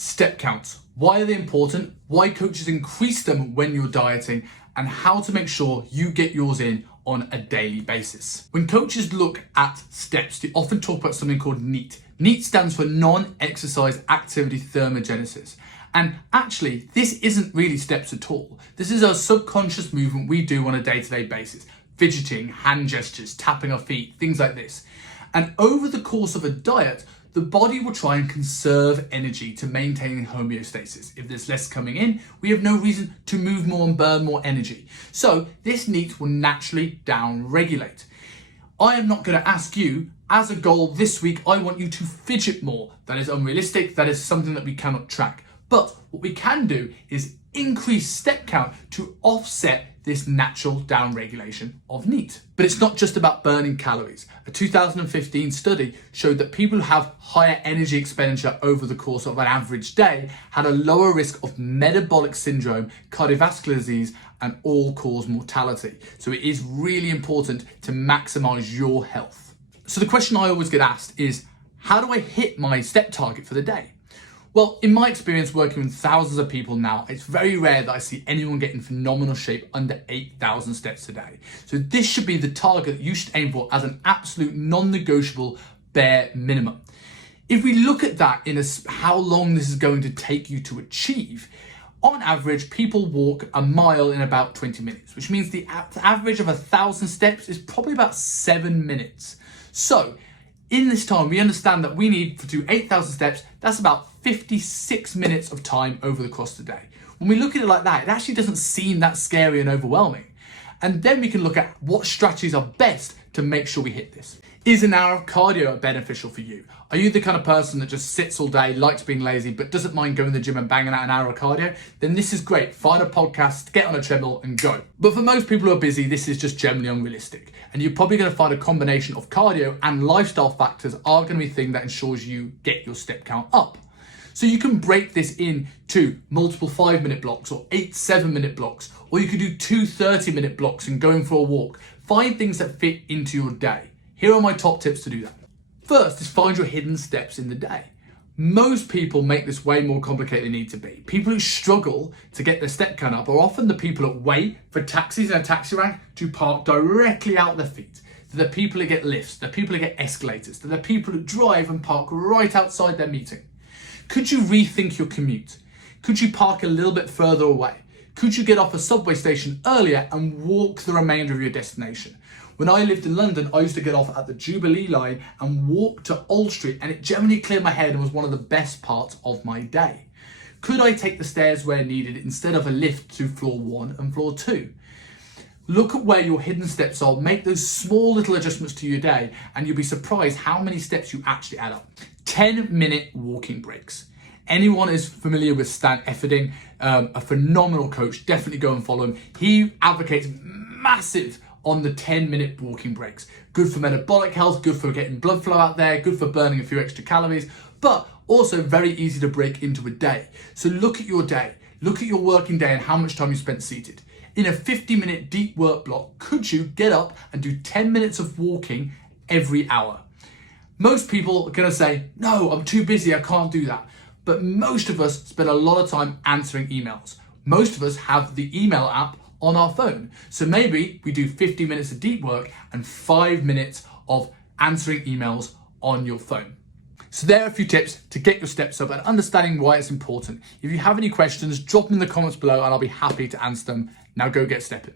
Step counts. Why are they important? Why coaches increase them when you're dieting, and how to make sure you get yours in on a daily basis. When coaches look at steps, they often talk about something called NEAT. NEAT stands for non-exercise activity thermogenesis. And actually, this isn't really steps at all. This is a subconscious movement we do on a day-to-day basis. Fidgeting, hand gestures, tapping our feet, things like this. And over the course of a diet, the body will try and conserve energy to maintain homeostasis. If there's less coming in, we have no reason to move more and burn more energy. So this NEAT will naturally down-regulate. I am not going to ask you, as a goal this week, I want you to fidget more. That is unrealistic. That is something that we cannot track. But what we can do is increase step count to offset this natural downregulation of NEAT. But it's not just about burning calories. A 2015 study showed that people who have higher energy expenditure over the course of an average day had a lower risk of metabolic syndrome, cardiovascular disease, and all-cause mortality. So it is really important to maximize your health. So the question I always get asked is, how do I hit my step target for the day? Well, in my experience working with thousands of people now, it's very rare that I see anyone get in phenomenal shape under 8,000 steps a day. So this should be the target that you should aim for as an absolute non-negotiable bare minimum. If we look at that in how long this is going to take you to achieve, on average, people walk a mile in about 20 minutes, which means the average of 1,000 steps is probably about 7 minutes. So in this time, we understand that we need to do 8,000 steps. That's about 56 minutes of time over the course of the day. When we look at it like that, it actually doesn't seem that scary and overwhelming. And then we can look at what strategies are best to make sure we hit this. Is an hour of cardio beneficial for you? Are you the kind of person that just sits all day, likes being lazy, but doesn't mind going to the gym and banging out an hour of cardio? Then this is great. Find a podcast, get on a treadmill and go. But for most people who are busy, this is just generally unrealistic. And you're probably going to find a combination of cardio and lifestyle factors are going to be the thing that ensures you get your step count up. So you can break this into multiple 5-minute blocks or 8 7-minute blocks, or you could do 2 30-minute blocks and going for a walk. Find things that fit into your day. Here are my top tips to do that. First is find your hidden steps in the day. Most people make this way more complicated than they need to be. People who struggle to get their step count up are often the people that wait for taxis in a taxi rank to park directly out their feet. They're the people that get lifts, the people that get escalators, they're the people that drive and park right outside their meeting. Could you rethink your commute? Could you park a little bit further away? Could you get off a subway station earlier and walk the remainder of your destination? When I lived in London, I used to get off at the Jubilee line and walk to Old Street, and it generally cleared my head and was one of the best parts of my day. Could I take the stairs where needed instead of a lift to floor 1 and floor 2? Look at where your hidden steps are, make those small little adjustments to your day, and you'll be surprised how many steps you actually add up. 10-minute walking breaks. Anyone is familiar with Stan Efferding, a phenomenal coach, definitely go and follow him. He advocates massive on the 10-minute walking breaks. Good for metabolic health, good for getting blood flow out there, good for burning a few extra calories, but also very easy to break into a day. So look at your day, look at your working day and how much time you spent seated. In a 50-minute deep work block, could you get up and do 10 minutes of walking every hour? Most people are gonna say, no, I'm too busy, I can't do that. But most of us spend a lot of time answering emails. Most of us have the email app on our phone. So maybe we do 50 minutes of deep work and 5 minutes of answering emails on your phone. So there are a few tips to get your steps up and understanding why it's important. If you have any questions, drop them in the comments below and I'll be happy to answer them. Now go get stepping.